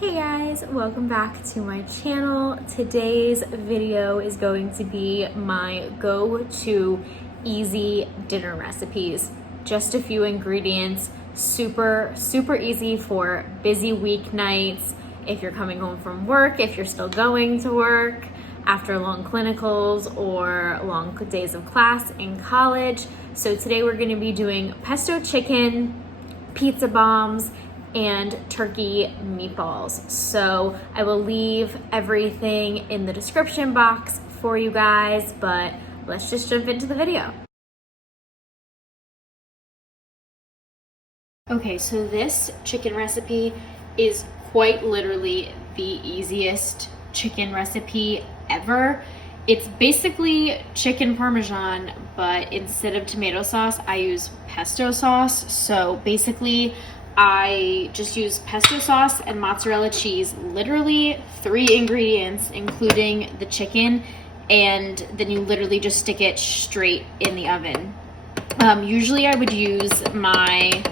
Hey guys, welcome back to my channel. Today's video is going to be my go-to easy dinner recipes. Just a few ingredients, super easy for busy weeknights, if you're coming home from work, if you're still going to work, after long clinicals or long days of class in college. So today we're gonna be doing pesto chicken, pizza bombs, and turkey meatballs. So I will leave everything in the description box for you guys, but let's just jump into the video. Okay, so this chicken recipe is quite literally the easiest chicken recipe ever. It's basically chicken Parmesan, but instead of tomato sauce, I use pesto sauce. So basically, I just use pesto sauce and mozzarella cheese, literally 3 ingredients, including the chicken, and then you literally just stick it straight in the oven. Usually I would use my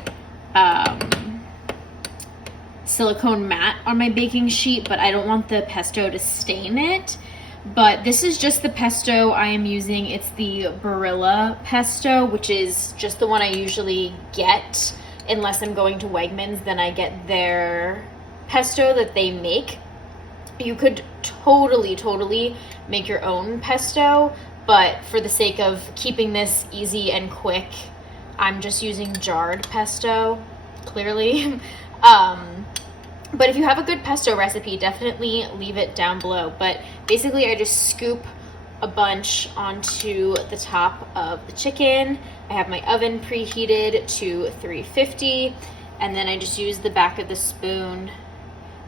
silicone mat on my baking sheet, but I don't want the pesto to stain it. But this is just the pesto I am using. It's the Barilla pesto, which is just the one I usually get. Unless I'm going to Wegmans, then I get their pesto that they make. You could totally make your own pesto, but for the sake of keeping this easy and quick, I'm just using jarred pesto, clearly. But if you have a good pesto recipe, definitely leave it down below. But basically, I just scoop a bunch onto the top of the chicken. I have my oven preheated to 350, and then I just use the back of the spoon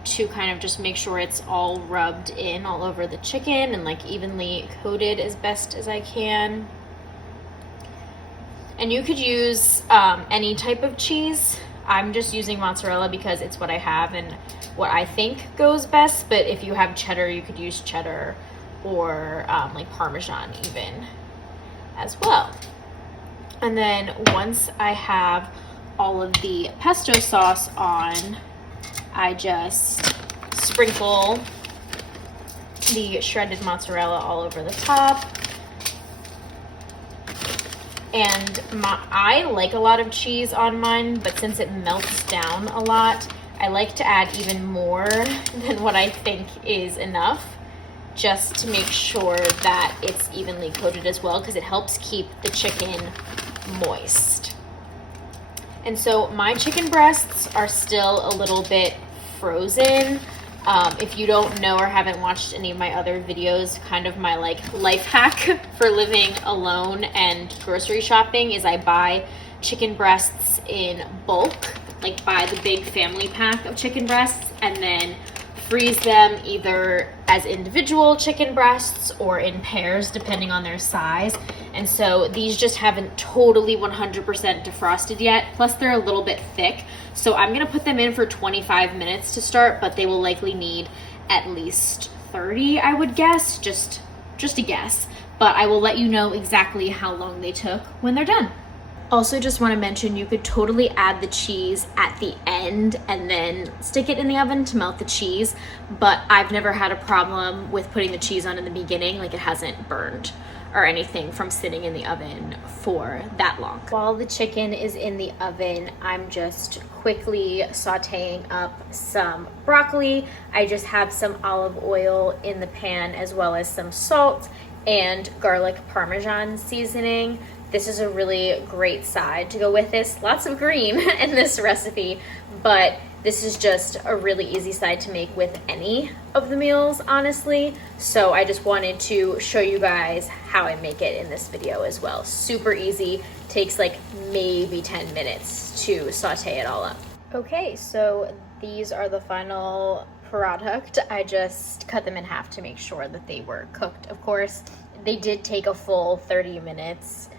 to kind of just make sure it's all rubbed in all over the chicken and like evenly coated as best as I can. And you could use any type of cheese. I'm just using mozzarella because it's what I have and what I think goes best, but if you have cheddar, you could use cheddar, or like Parmesan even as well. And then once I have all of the pesto sauce on, I just sprinkle the shredded mozzarella all over the top. And I like a lot of cheese on mine, but since it melts down a lot, I like to add even more than what I think is enough, just to make sure that it's evenly coated as well, because it helps keep the chicken moist. And so my chicken breasts are still a little bit frozen. If you don't know or haven't watched any of my other videos, kind of my like life hack for living alone and grocery shopping is I buy chicken breasts in bulk, like buy the big family pack of chicken breasts and then freeze them either as individual chicken breasts or in pairs depending on their size. And so these just haven't totally 100% defrosted yet, plus they're a little bit thick. So I'm gonna put them in for 25 minutes to start, but they will likely need at least 30, I would guess, just a guess. But I will let you know exactly how long they took when they're done. Also, just want to mention, you could totally add the cheese at the end and then stick it in the oven to melt the cheese, but I've never had a problem with putting the cheese on in the beginning, like it hasn't burned or anything from sitting in the oven for that long. While the chicken is in the oven, I'm just quickly sauteing up some broccoli. I just have some olive oil in the pan as well as some salt and garlic Parmesan seasoning. This is a really great side to go with this. Lots of green in this recipe, but this is just a really easy side to make with any of the meals, honestly. So I just wanted to show you guys how I make it in this video as well. Super easy, takes like maybe 10 minutes to saute it all up. Okay, so these are the final product. I just cut them in half to make sure that they were cooked. Of course, they did take a full 30 minutes.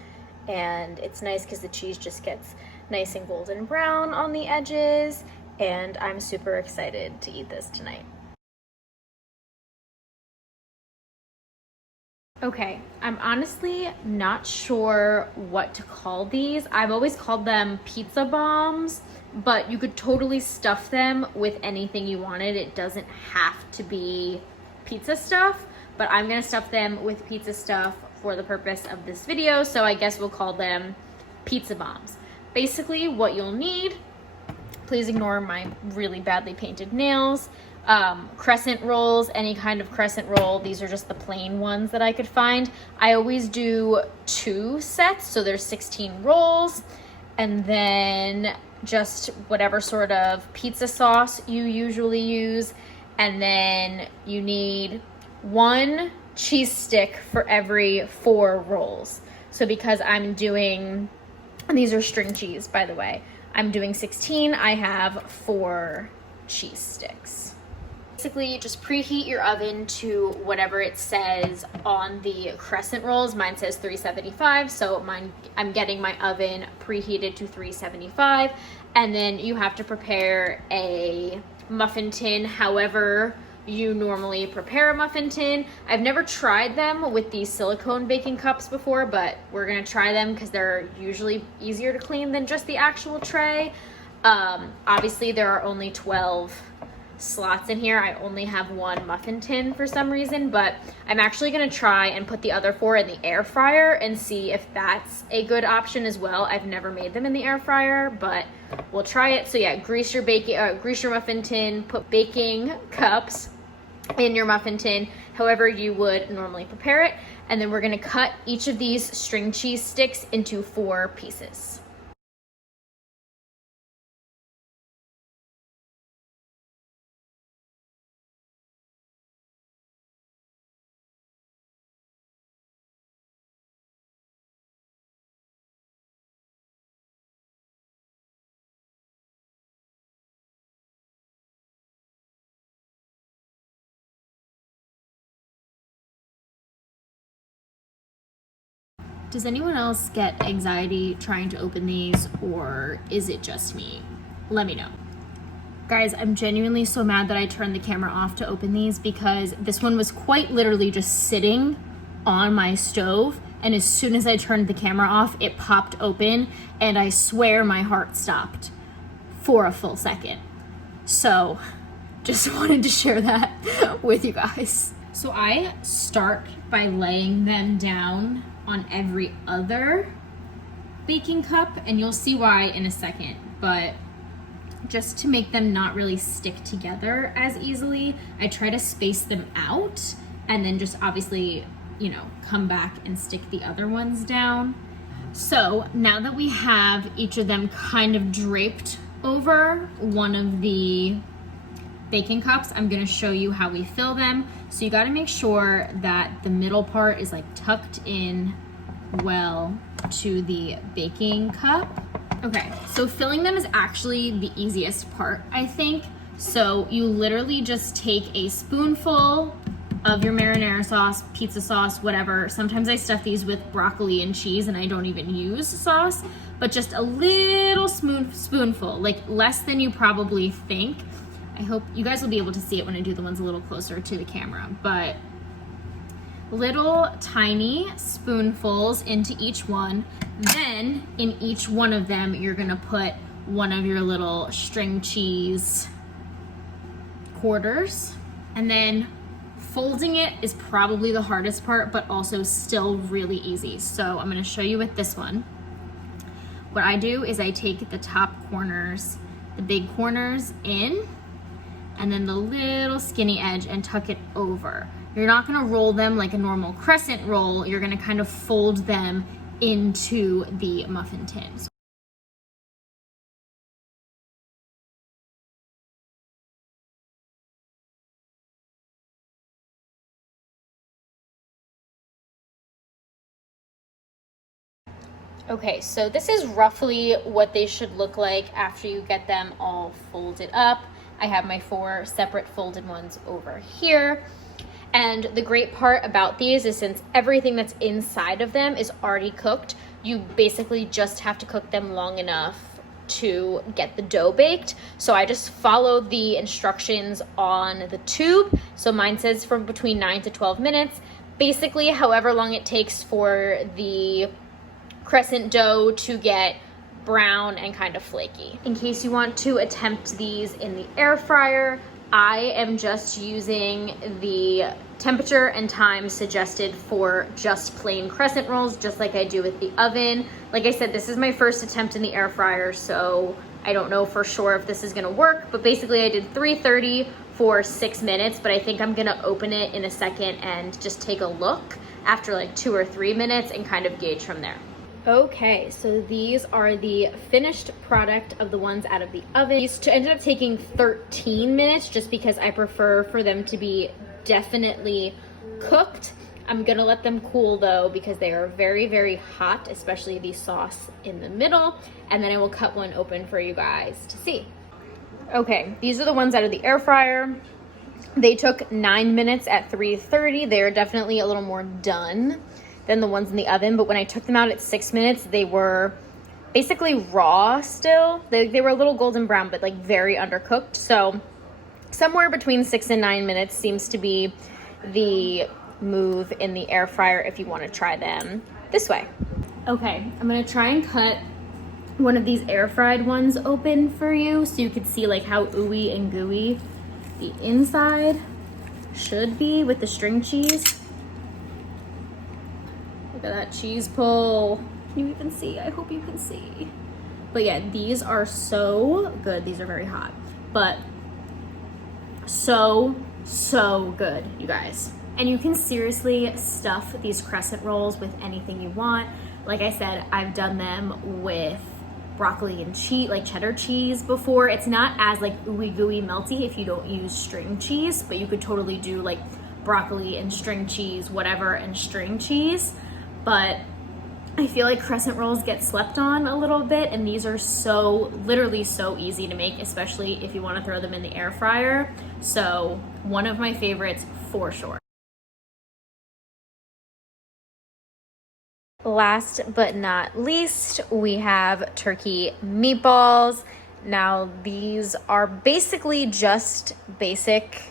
And it's nice because the cheese just gets nice and golden brown on the edges, and I'm super excited to eat this tonight. Okay, I'm honestly not sure what to call these. I've always called them pizza bombs but you could totally stuff them with anything you wanted. It doesn't have to be pizza stuff, but I'm gonna stuff them with pizza stuff for the purpose of this video, so I guess we'll call them pizza bombs. Basically, what you'll need, please ignore my really badly painted nails, crescent rolls, any kind of crescent roll. These are just the plain ones that I could find. I always do 2 sets, so there's 16 rolls, and then just whatever sort of pizza sauce you usually use, and then you need 1 cheese stick for every 4 rolls. So because I'm doing, and these are string cheese, by the way, I'm doing 16, I have 4 cheese sticks. Basically, just preheat your oven to whatever it says on the crescent rolls. Mine says 375, so I'm getting my oven preheated to 375, and then you have to prepare a muffin tin however you normally prepare a muffin tin. I've never tried them with these silicone baking cups before, but we're gonna try them because they're usually easier to clean than just the actual tray. Obviously there are only 12 slots in here. I only have 1 muffin tin for some reason, but I'm actually gonna try and put the other 4 in the air fryer and see if that's a good option as well. I've never made them in the air fryer, but we'll try it. So yeah, grease your muffin tin, put baking cups in your muffin tin however you would normally prepare it, and then we're gonna cut each of these string cheese sticks into 4 pieces. Does anyone else get anxiety trying to open these, or is it just me? Let me know. Guys, I'm genuinely so mad that I turned the camera off to open these, because this one was quite literally just sitting on my stove, and as soon as I turned the camera off, it popped open, and I swear my heart stopped for a full second. So just wanted to share that with you guys. So I start by laying them down on every other baking cup, and you'll see why in a second, but just to make them not really stick together as easily, I try to space them out and then just obviously, you know, come back and stick the other ones down. So now that we have each of them kind of draped over one of the baking cups, I'm gonna show you how we fill them. So you gotta make sure that the middle part is like tucked in well to the baking cup. Okay, so filling them is actually the easiest part, I think. So you literally just take a spoonful of your marinara sauce, pizza sauce, whatever. Sometimes I stuff these with broccoli and cheese and I don't even use sauce, but just a little spoonful, like less than you probably think. I hope you guys will be able to see it when I do the ones a little closer to the camera, but little tiny spoonfuls into each one. Then in each one of them, you're gonna put one of your little string cheese quarters, and then folding it is probably the hardest part, but also still really easy. So I'm gonna show you with this one. What I do is I take the top corners, the big corners in, and then the little skinny edge, and tuck it over. You're not gonna roll them like a normal crescent roll, you're gonna kind of fold them into the muffin tins. Okay, so this is roughly what they should look like after you get them all folded up. I have my 4 separate folded ones over here. And the great part about these is since everything that's inside of them is already cooked, you basically just have to cook them long enough to get the dough baked. So I just follow the instructions on the tube. So mine says from between 9 to 12 minutes. Basically, however long it takes for the crescent dough to get brown and kind of flaky. In case you want to attempt these in the air fryer, I am just using the temperature and time suggested for just plain crescent rolls, just like I do with the oven. Like I said, this is my first attempt in the air fryer, so I don't know for sure if this is gonna work, but basically I did 330 for 6 minutes, but I think I'm gonna open it in a second and just take a look after like 2 or 3 minutes and kind of gauge from there. Okay, so these are the finished product of the ones out of the oven. These ended up taking 13 minutes just because I prefer for them to be definitely cooked. I'm gonna let them cool though because they are very, very hot, especially the sauce in the middle. And then I will cut one open for you guys to see. Okay, these are the ones out of the air fryer. They took 9 minutes at 330. They're definitely a little more done than the ones in the oven, but when I took them out at 6 minutes, they were basically raw still. They were a little golden brown, but like very undercooked. So somewhere between 6 and 9 minutes seems to be the move in the air fryer if you want to try them this way. Okay, I'm gonna try and cut one of these air fried ones open for you so you can see like how ooey and gooey the inside should be with the string cheese. Look at that cheese pull. Can you even see? I hope you can see. But yeah, these are so good. These are very hot, but so good, you guys. And you can seriously stuff these crescent rolls with anything you want. Like I said, I've done them with broccoli and cheese, like cheddar cheese before. It's not as like ooey gooey melty if you don't use string cheese, but you could totally do like broccoli and string cheese, whatever, and string cheese. But I feel like crescent rolls get slept on a little bit, and these are so, literally so easy to make, especially if you want to throw them in the air fryer. So one of my favorites for sure. Last but not least, we have turkey meatballs. Now these are basically just basic,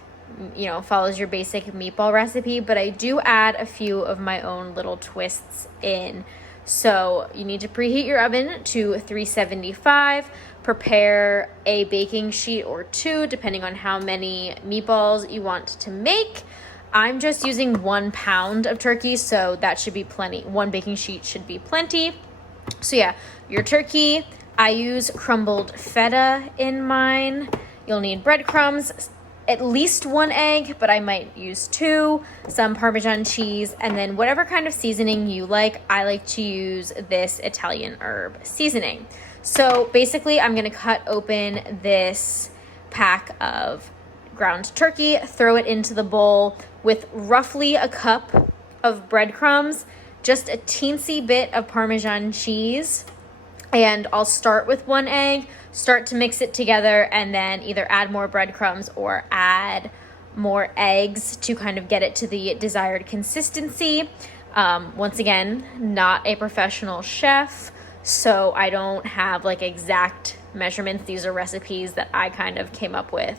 you know, follows your basic meatball recipe, but I do add a few of my own little twists in. So you need to preheat your oven to 375, prepare a baking sheet or 2, depending on how many meatballs you want to make. I'm just using 1 pound of turkey, so that should be plenty. 1 baking sheet should be plenty. So yeah, your turkey, I use crumbled feta in mine. You'll need breadcrumbs, at least 1 egg, but I might use 2, some Parmesan cheese, and then whatever kind of seasoning you like. I like to use this Italian herb seasoning. So basically, I'm gonna cut open this pack of ground turkey, throw it into the bowl with roughly a cup of breadcrumbs, just a teensy bit of Parmesan cheese, and I'll start with 1 egg, start to mix it together, and then either add more breadcrumbs or add more eggs to kind of get it to the desired consistency. Once again, not a professional chef, so I don't have like exact measurements. These are recipes that I kind of came up with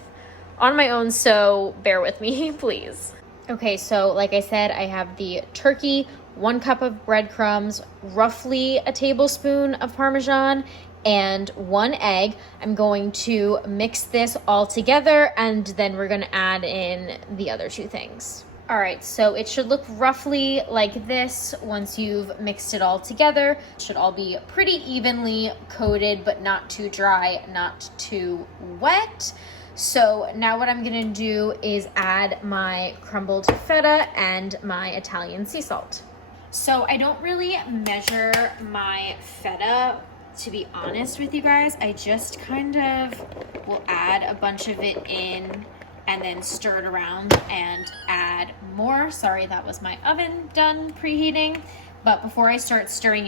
on my own, so bear with me, please. Okay, so like I said, I have the turkey, 1 cup of breadcrumbs, roughly a tablespoon of Parmesan, and 1 egg. I'm going to mix this all together, and then we're gonna add in the other 2 things. All right, so it should look roughly like this once you've mixed it all together. It should all be pretty evenly coated, but not too dry, not too wet. So now what I'm gonna do is add my crumbled feta and my Italian sea salt. So I don't really measure my feta, to be honest with you guys. I just kind of will add a bunch of it in and then stir it around and add more. Sorry, that was my oven done preheating. But before I start stirring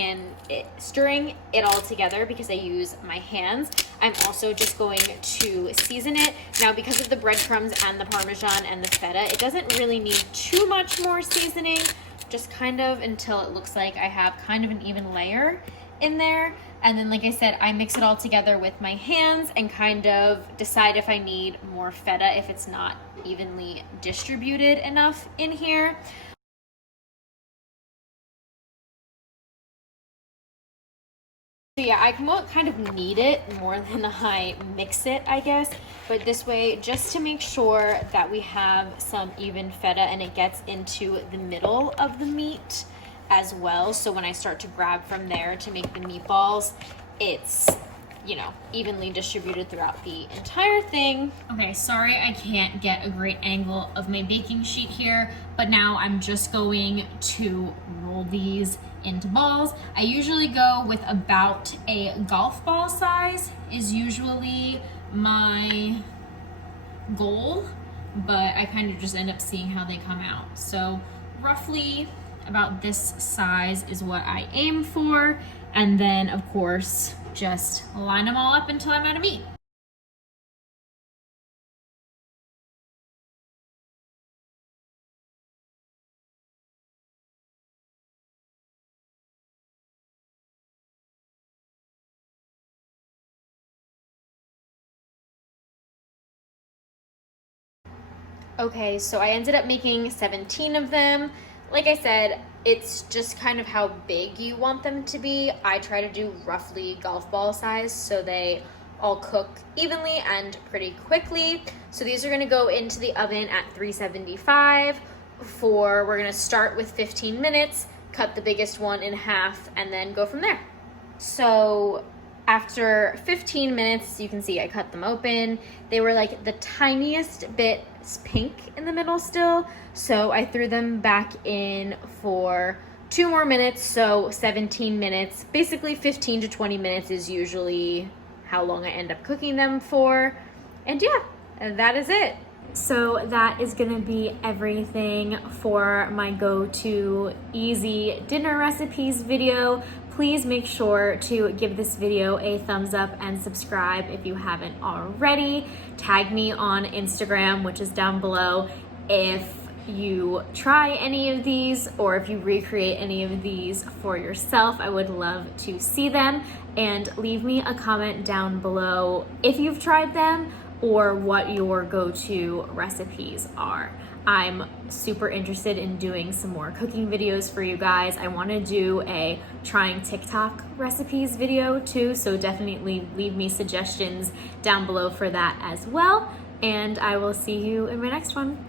it all together, because I use my hands, I'm also just going to season it. Now, because of the breadcrumbs and the Parmesan and the feta, it doesn't really need too much more seasoning, just kind of until it looks like I have kind of an even layer in there. And then, like I said, I mix it all together with my hands and kind of decide if I need more feta, if it's not evenly distributed enough in here. So yeah, I kind of knead it more than I mix it, I guess. But this way, just to make sure that we have some even feta and it gets into the middle of the meat as well. So when I start to grab from there to make the meatballs, it's, you know, evenly distributed throughout the entire thing. Okay, sorry I can't get a great angle of my baking sheet here, but now I'm just going to roll these into balls. I usually go with about a golf ball size is usually my goal, but I kind of just end up seeing how they come out. So roughly about this size is what I aim for, and then of course just line them all up until I'm out of meat. Okay, so I ended up making 17 of them. Like I said, it's just kind of how big you want them to be. I try to do roughly golf ball size so they all cook evenly and pretty quickly. So these are gonna go into the oven at 375 we're gonna start with 15 minutes, cut the biggest one in half, and then go from there. So after 15 minutes, you can see I cut them open. They were like the tiniest bit pink in the middle still. So I threw them back in for 2 more minutes, so 17 minutes. Basically 15 to 20 minutes is usually how long I end up cooking them for. And yeah, that is it. So that is gonna be everything for my go-to easy dinner recipes video. Please make sure to give this video a thumbs up and subscribe if you haven't already. Tag me on Instagram, which is down below, if you try any of these or if you recreate any of these for yourself. I would love to see them, and leave me a comment down below if you've tried them or what your go-to recipes are. I'm super interested in doing some more cooking videos for you guys. I want to do a trying TikTok recipes video too, so definitely leave me suggestions down below for that as well. And I will see you in my next one.